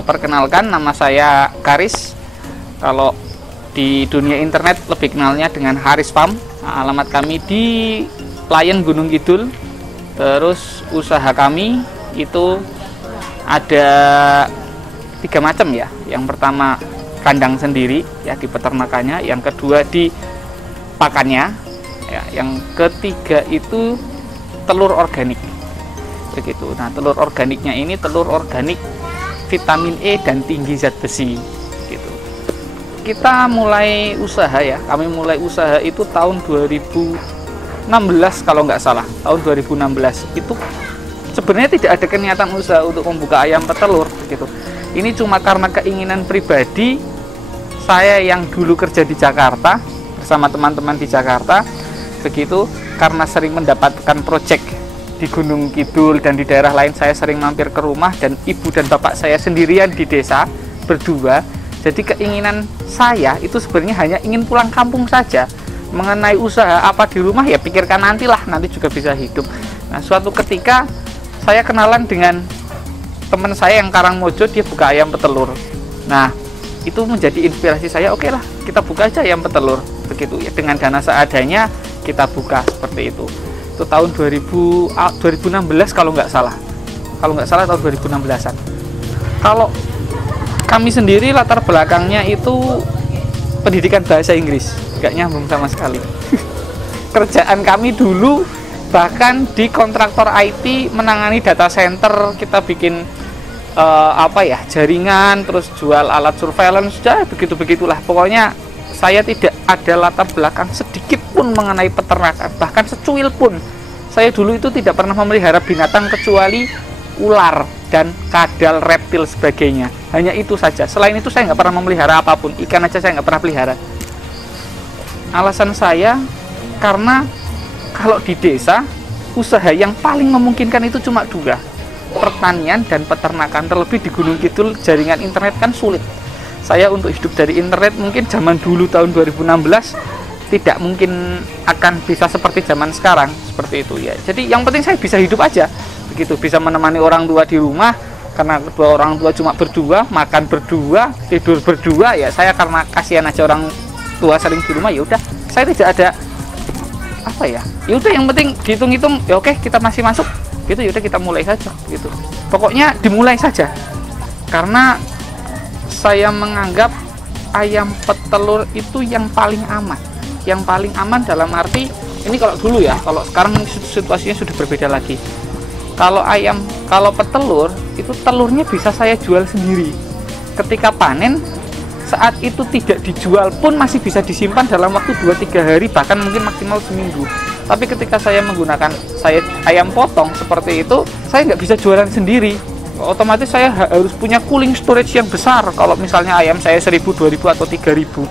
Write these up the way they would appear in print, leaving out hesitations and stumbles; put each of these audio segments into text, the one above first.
Perkenalkan, nama saya Karis. Kalau di dunia internet lebih kenalnya dengan Haris Farm. Alamat kami di Layan Gunung Kidul. Terus usaha kami itu ada 3 macam ya. Yang pertama kandang sendiri ya, di peternakannya. Yang kedua di pakannya ya. Yang ketiga itu telur organik begitu. Nah, telur organiknya ini telur organik vitamin E dan tinggi zat besi gitu. Kita mulai usaha ya, kami mulai usaha itu tahun 2016 kalau nggak salah, tahun 2016 itu sebenarnya tidak ada niatan usaha untuk membuka ayam petelur gitu. Ini cuma karena keinginan pribadi saya yang dulu kerja di Jakarta bersama teman-teman di Jakarta begitu, karena sering mendapatkan proyek di Gunung Kidul dan di daerah lain. Saya sering mampir ke rumah dan ibu dan bapak saya sendirian di desa berdua. Jadi keinginan saya itu sebenarnya hanya ingin pulang kampung saja. Mengenai usaha apa di rumah ya pikirkan nantilah, nanti juga bisa hidup. Nah, suatu ketika saya kenalan dengan teman saya yang Karangmojo, dia buka ayam petelur. Nah, itu menjadi inspirasi saya, oke lah kita buka aja ayam petelur begitu ya, dengan dana seadanya kita buka seperti itu. Itu tahun 2016 kalau nggak salah tahun 2016an. Kalau kami sendiri latar belakangnya itu pendidikan bahasa Inggris, nggak nyambung sama sekali. Kerjaan kami dulu bahkan di kontraktor IT, menangani data center, kita bikin jaringan, terus jual alat surveillance, sudah begitulah. Pokoknya saya tidak ada latar belakang sedikit pun mengenai peternakan, bahkan secuil pun. Saya dulu itu tidak pernah memelihara binatang kecuali ular dan kadal, reptil sebagainya. Hanya itu saja. Selain itu saya nggak pernah memelihara apapun. Ikan aja saya nggak pernah pelihara. Alasan saya karena kalau di desa, usaha yang paling memungkinkan itu cuma 2, pertanian dan peternakan. Terlebih di Gunung Kidul jaringan internet kan sulit. Saya untuk hidup dari internet mungkin zaman dulu tahun 2016 tidak mungkin akan bisa seperti zaman sekarang, seperti itu ya. Jadi yang penting saya bisa hidup aja begitu, bisa menemani orang tua di rumah, karena kedua orang tua cuma berdua, makan berdua, tidur berdua ya. Saya karena kasihan aja orang tua sering di rumah, ya udah saya tidak ada ya udah yang penting dihitung-hitung ya, oke kita masih masuk gitu, ya udah kita mulai saja gitu. Pokoknya dimulai saja, karena saya menganggap ayam petelur itu yang paling aman. Yang paling aman dalam arti, ini kalau dulu ya, kalau sekarang situasinya sudah berbeda lagi. Kalau petelur, itu telurnya bisa saya jual sendiri. Ketika panen, saat itu tidak dijual pun masih bisa disimpan dalam waktu 2-3 hari, bahkan mungkin maksimal seminggu. Tapi ketika saya menggunakan ayam potong seperti itu, saya nggak bisa jualan sendiri. Otomatis saya harus punya cooling storage yang besar. Kalau misalnya ayam saya 1000, 2000 atau 3000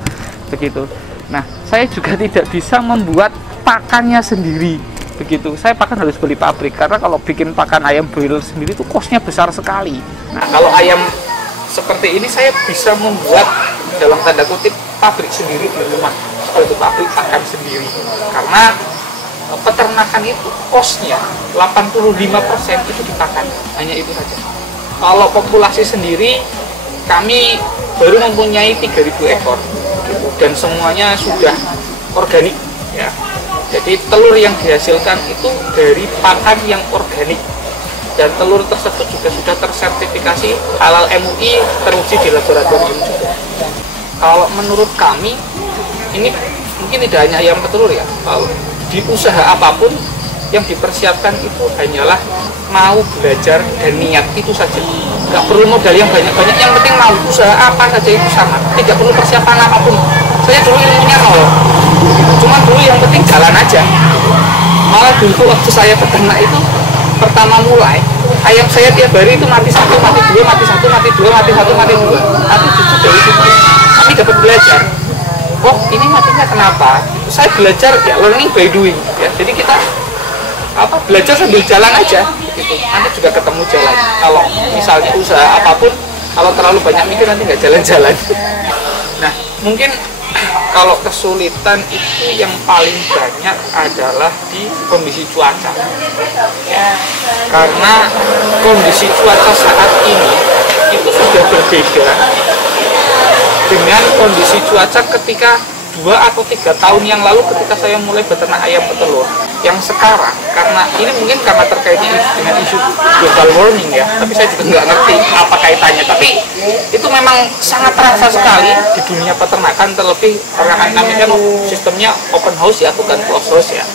begitu. Nah, saya juga tidak bisa membuat pakannya sendiri begitu. Saya pakan harus beli pabrik, karena kalau bikin pakan ayam broiler sendiri itu kosnya besar sekali. Nah, kalau ayam seperti ini saya bisa membuat dalam tanda kutip pabrik sendiri di rumah, seperti pabrik pakan sendiri. Karena peternakan itu kosnya 85% itu di pakan, hanya itu saja. Kalau populasi sendiri kami baru mempunyai 3000 ekor gitu, dan semuanya sudah organik ya. Jadi telur yang dihasilkan itu dari pakan yang organik, dan telur tersebut juga sudah tersertifikasi halal MUI, teruji di laboratorium juga. Kalau menurut kami ini mungkin tidak hanya ayam petelur ya, kalau di usaha apapun yang dipersiapkan itu hanyalah mau belajar dan niat, itu saja. Nggak perlu modal yang banyak-banyak, yang penting mau. Usaha apa saja itu sama, tidak perlu persiapan apapun. Saya dulu ilmunya nol, cuma dulu yang penting jalan aja. Malah dulu waktu saya peternak itu pertama mulai, ayam saya tiap hari itu mati 1, mati 2, mati 1, mati 2, mati 1, mati 2. Tapi justru dari situ kami dapat belajar, oh ini matinya kenapa. Saya belajar ya, learning by doing ya. Jadi kita belajar sambil jalan aja gitu. Nanti juga ketemu jalan. Kalau misalnya usaha apapun, kalau terlalu banyak mikir nanti nggak jalan-jalan. Nah, mungkin kalau kesulitan itu yang paling banyak adalah di kondisi cuaca ya. Karena kondisi cuaca saat ini itu sudah sudah berbeda dengan kondisi cuaca ketika 2 atau 3 tahun yang lalu ketika saya mulai beternak ayam petelur. Yang sekarang, karena ini mungkin karena terkaitnya dengan isu global warming ya, tapi saya juga nggak ngerti apa kaitannya. Tapi itu memang sangat terasa sekali di dunia peternakan, terlebih peternakan kami kan sistemnya open house ya, bukan closed house ya.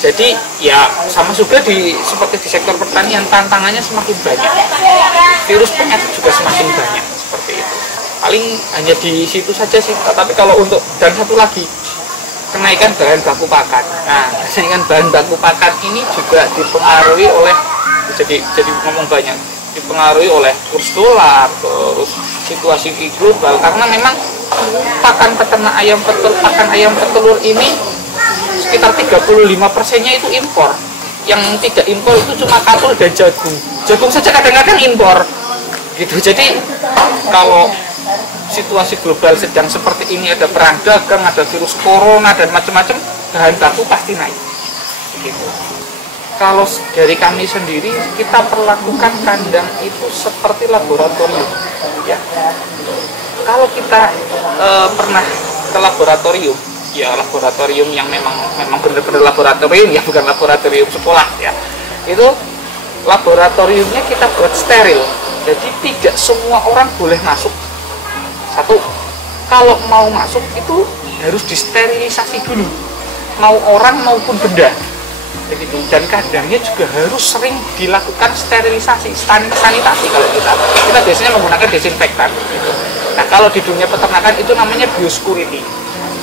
Jadi ya sama juga seperti di sektor pertanian, tantangannya semakin banyak, virus penyakit juga semakin banyak seperti itu. Paling hanya di situ saja sih. Tapi kalau untuk, dan satu lagi, kenaikan bahan baku pakan. Nah, kenaikan bahan baku pakan ini juga dipengaruhi oleh, jadi ngomong banyak, dipengaruhi oleh kurs dolar, terus situasi global. Karena memang pakan peternak pakan ayam petelur ini sekitar 35%-nya itu impor. Yang tidak impor itu cuma kapur dan jagung. Jagung saja kadang-kadang impor. Gitu. Jadi kalau situasi global sedang seperti ini, ada perang dagang, ada virus corona dan macam-macam, bahan baku pasti naik. Gitu. Kalau dari kami sendiri, kita perlakukan kandang itu seperti laboratorium. Ya. Kalau kita pernah ke laboratorium, ya laboratorium yang memang benar-benar laboratorium ya, bukan laboratorium sekolah ya. Itu laboratoriumnya kita buat steril. Jadi tidak semua orang boleh masuk. Satu, kalau mau masuk itu harus disterilisasi dulu, mau orang maupun benda. Begitu. Dan kandangnya juga harus sering dilakukan sterilisasi, sanitasi. Kalau kita biasanya menggunakan desinfektan. Gitu. Nah, kalau di dunia peternakan itu namanya biosecurity.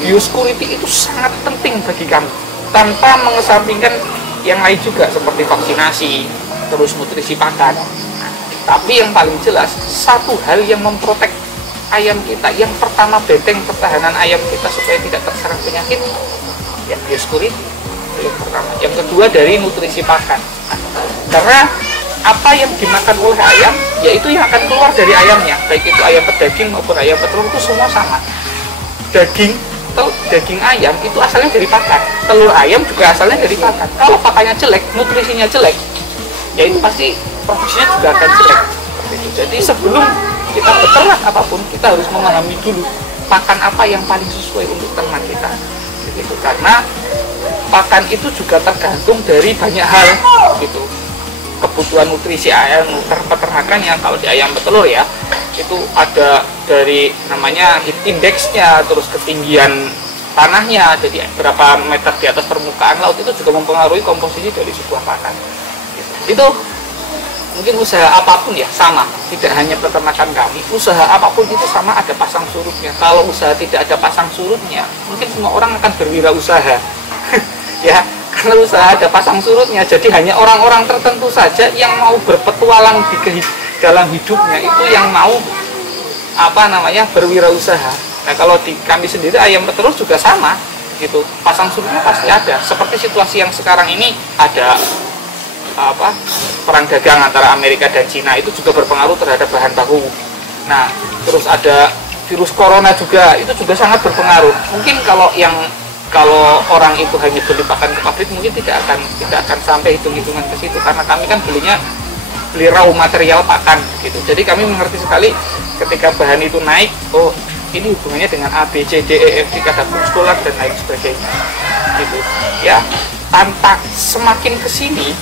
Biosecurity itu sangat penting bagi kami, tanpa mengesampingkan yang lain juga seperti vaksinasi, terus nutrisi pakan. Nah, tapi yang paling jelas, satu hal yang memprotek ayam kita, yang pertama benteng pertahanan ayam kita supaya tidak terserang penyakit, ya biosecurity yang pertama. Yang kedua dari nutrisi pakan. Nah, karena apa yang dimakan oleh ayam, yaitu yang akan keluar dari ayamnya, baik itu ayam pedaging maupun ayam petelur itu semua sama. Daging ayam itu asalnya dari pakan, telur ayam juga asalnya dari pakan. Kalau pakannya jelek, nutrisinya jelek, ya itu pasti produksinya juga akan jelek. Jadi sebelum kita beternak apapun, kita harus memahami dulu pakan apa yang paling sesuai untuk ternak kita. Gitu. Karena pakan itu juga tergantung dari banyak hal, gitu. Kebutuhan nutrisi ayam peternakan yang kalau di ayam petelur ya, itu ada dari namanya heat index-nya, terus ketinggian tanahnya, jadi berapa meter di atas permukaan laut, itu juga mempengaruhi komposisi dari sebuah pakan. Gitu. Itu mungkin usaha apapun ya sama, tidak hanya peternakan kami, usaha apapun itu sama ada pasang surutnya. Kalau usaha tidak ada pasang surutnya, mungkin semua orang akan berwirausaha. Ya, karena usaha ada pasang surutnya, jadi hanya orang-orang tertentu saja yang mau berpetualang dalam hidupnya itu yang mau berwirausaha. Nah, kalau di kami sendiri ayam petelur juga sama, gitu. Pasang surutnya pasti ada. Seperti situasi yang sekarang ini ada perang dagang antara Amerika dan Cina, itu juga berpengaruh terhadap bahan baku. Nah, terus ada virus corona juga, itu juga sangat berpengaruh. Mungkin kalau orang itu hanya beli pakan ke pabrik, mungkin tidak akan sampai hitung-hitungan ke situ, karena kami kan beli raw material pakan gitu. Jadi kami mengerti sekali ketika bahan itu naik, oh ini hubungannya dengan A, B, C, D, E, F, G, ada kurs dolar dan lain sebagainya. Gitu. Ya, semakin kesini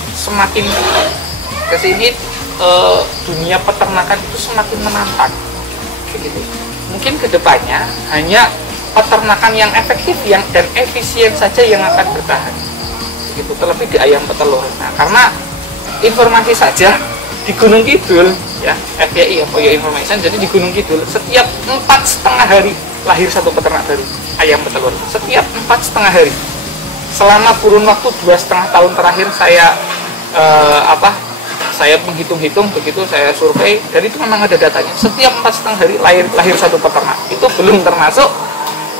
dunia peternakan itu semakin menantang. Gitu. Mungkin kedepannya hanya peternakan yang efektif dan efisien saja yang akan bertahan. Gitu. Terlebih di ayam petelur. Nah, karena informasi saja di Gunung Kidul, ya FYI ya, for your information, jadi di Gunung Kidul setiap 4,5 hari lahir satu peternak baru ayam petelur. Setiap 4,5 hari. Selama kurun waktu 2,5 tahun terakhir saya menghitung-hitung, begitu saya survei, dan itu memang ada datanya. Setiap 4,5 hari lahir satu peternak. Itu belum termasuk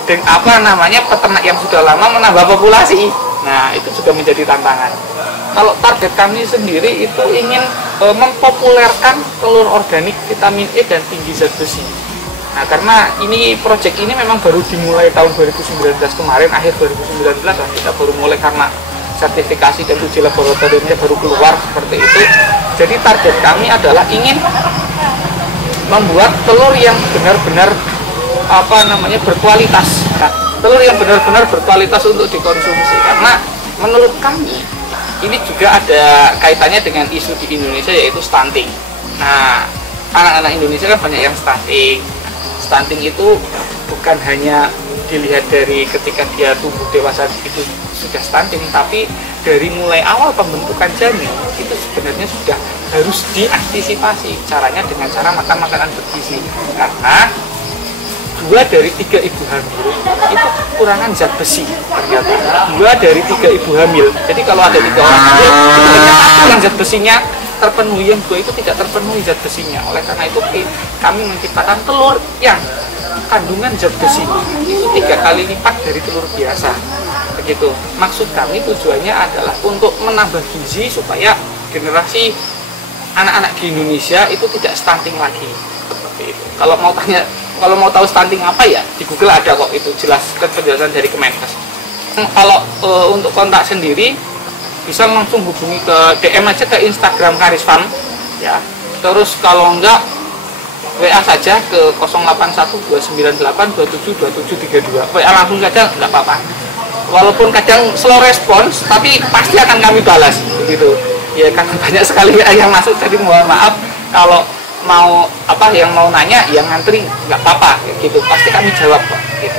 peternak yang sudah lama menambah populasi. Nah, itu juga menjadi tantangan. Kalau target kami sendiri itu ingin mempopulerkan telur organik vitamin E dan tinggi zat besi. Nah, karena proyek ini memang baru dimulai tahun 2019 kemarin, akhir 2019 lah kita baru mulai, karena sertifikasi dan uji laboratoriumnya baru keluar seperti itu. Jadi target kami adalah ingin membuat telur yang benar-benar berkualitas. Nah, telur yang benar-benar berkualitas untuk dikonsumsi, karena menurut kami ini juga ada kaitannya dengan isu di Indonesia, yaitu stunting. Nah, anak-anak Indonesia kan banyak yang stunting. Stunting itu bukan hanya dilihat dari ketika dia tumbuh dewasa itu sudah stunting, tapi dari mulai awal pembentukan janin itu sebenarnya sudah harus diantisipasi. Caranya dengan cara makan makanan bergizi, karena 2 dari 3 ibu hamil itu kekurangan zat besi. Ternyata 2 dari 3 ibu hamil, jadi kalau ada 3 orang hamil itu hanya 1 yang zat besinya terpenuhi, yang 2 itu tidak terpenuhi zat besinya. Oleh karena itu kami menciptakan telur yang kandungan zat besi itu 3 kali lipat dari telur biasa. Begitu. Maksud kami tujuannya adalah untuk menambah gizi supaya generasi anak-anak di Indonesia itu tidak stunting lagi. Seperti itu. Kalau mau tahu stunting apa, ya di Google ada kok, itu jelas penjelasan dari Kemenkes. Kalau untuk kontak sendiri bisa langsung hubungi ke DM aja ke Instagram Karisfarm ya. Terus kalau enggak WA saja ke 081298272732. WA langsung saja, enggak apa-apa. Walaupun kadang slow respons, tapi pasti akan kami balas begitu. Ya karena banyak sekali WA yang masuk, jadi mohon maaf kalau mau yang mau nanya yang ngantri nggak apa-apa gitu, pasti kami jawab kok gitu.